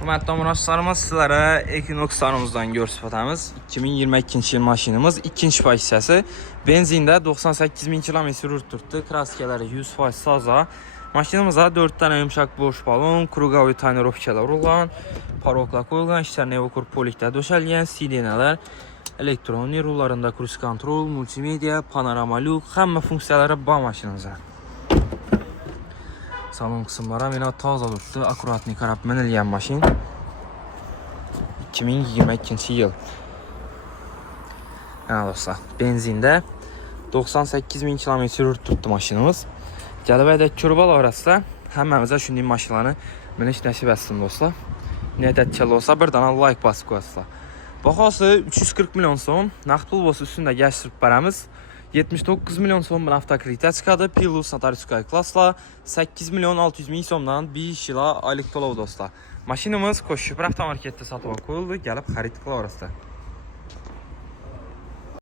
Hürmetli tomoshabinlarimiz, sizlere Equinox'larımızdan görsüfatamiz. 2022 yıl maşinimiz, ikinci pay hissəsi. Benzinde 98.000 km yürütdü. Kraskeleri 100% saza. Maşinimizə 4 tane yumuşak boş balon, krugovoy tonirovkalar ulan, paroklar koyulgan, işler nevokur polikdə döşəlgən, sirenalar, elektronik rullarında cruise control, multimedia, panorama lük, həmmə funksiyaları var maşinimizə. Salon kısımlara mina taze durdu. Akuratni karab menilyen maşin. 2022 yıl. Yani dostlar, benzinde 98.000 km yürütdü maşinimiz. Gəlibədək kurbalar arasında həmməmizə şunun maşinlarını miniş nəsib etsin dostlar. Nə dətçəli olsa bir dana like basıb qoyasınlar. Baxası 340 milyon son, naqd pul bosu üstündə gəşdirib paramız 79 milyon son bir avtokreditə çıxadı. Plus notariuskay klasla 8 milyon 600 min somdan 5 yıla aylık dolov dostlar. Maşinimiz Koşşupur avtomarketdə satılıb qoyuldu. Gəlib xarid qıla orası.